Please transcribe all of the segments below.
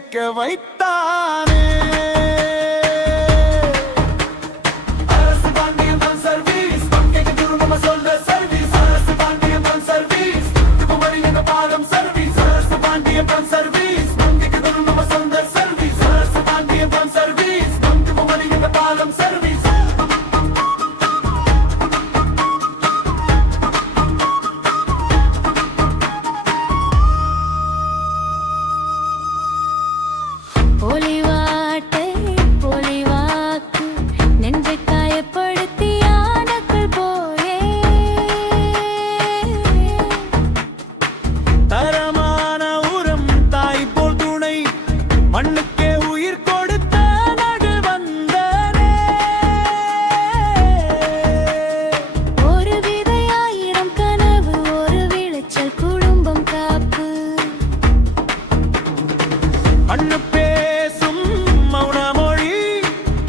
ஜெயிக்க வைத்தானே. ஒளிவாட்டை ஒளிவாக்கு நெஞ்சை காயப்படுத்தி ஆனக்குள் போயே தரமான உரம் தாய் போல் துணை மண்ணுக்கே உயிர் கொடுத்த நடு வந்தனே. ஒரு விதை ஆயிரம் கனவு ஒரு விளைச்சல் குடும்பம் காப்பு அண்ணு பேசும் மௌனமொழி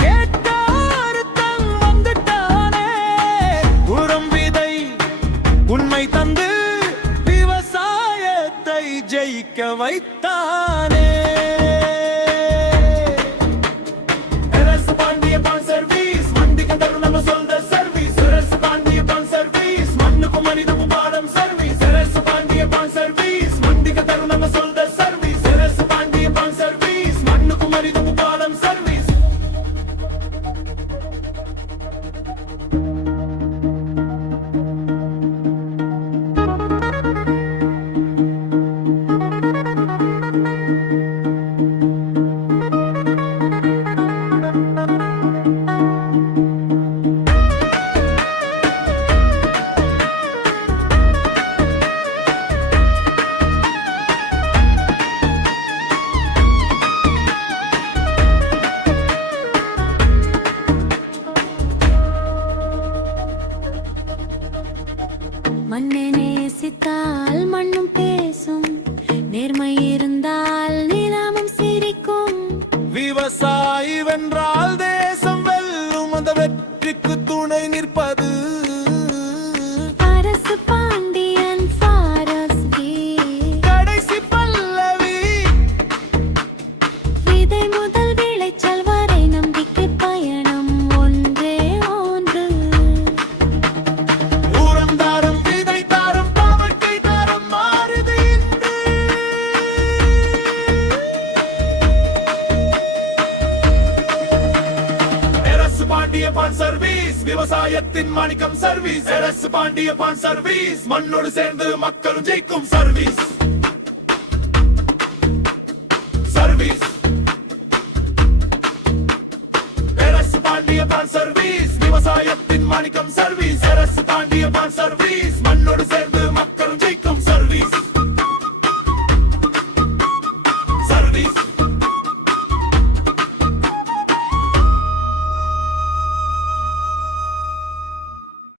கேட்டாரு தன் வந்துட்டானே. உரம் விதை உண்மை தந்து விவசாயத்தை ஜெயிக்க வைத்தானே. மண்ணை நேசித்தால் மண்ணும் பேசும் நேர்மை இருந்தால் நிலமும் சிரிக்கும் விவசாயி வென்றால் தேசம் வெல்லும். அந்த வெற்றிக்கு துணை நிற்பது அரசு பாண்டியன் ஃபாரஸ்டி கடைசி பல்லவி. விதை முதல் விளைச்சல் வரை நம்பிக்கை பயணம் ஒன்றே ஒன்று. உரம் தாரம் விதை தாரம் பாவக்கை தாரம் மாறுது இன்று. அரசு பாண்டியப்பான் சர்வீஸ் விவசாயத்தின் மாணிக்கம் சர்வீஸ். அரசு பாண்டியப்பான் சர்வீஸ் மண்ணோடு சேர்ந்து மக்களும் ஜெயிக்கும் சர்வீஸ். சர்வீஸ் அரசு பாண்டியப்பான் சர்வீஸ் விவசாயத்தின் மாணிக்கம் சர்வீஸ். அரசு பாண்டியப்பான் சர்வீஸ் மண்ணோடு சேர்ந்து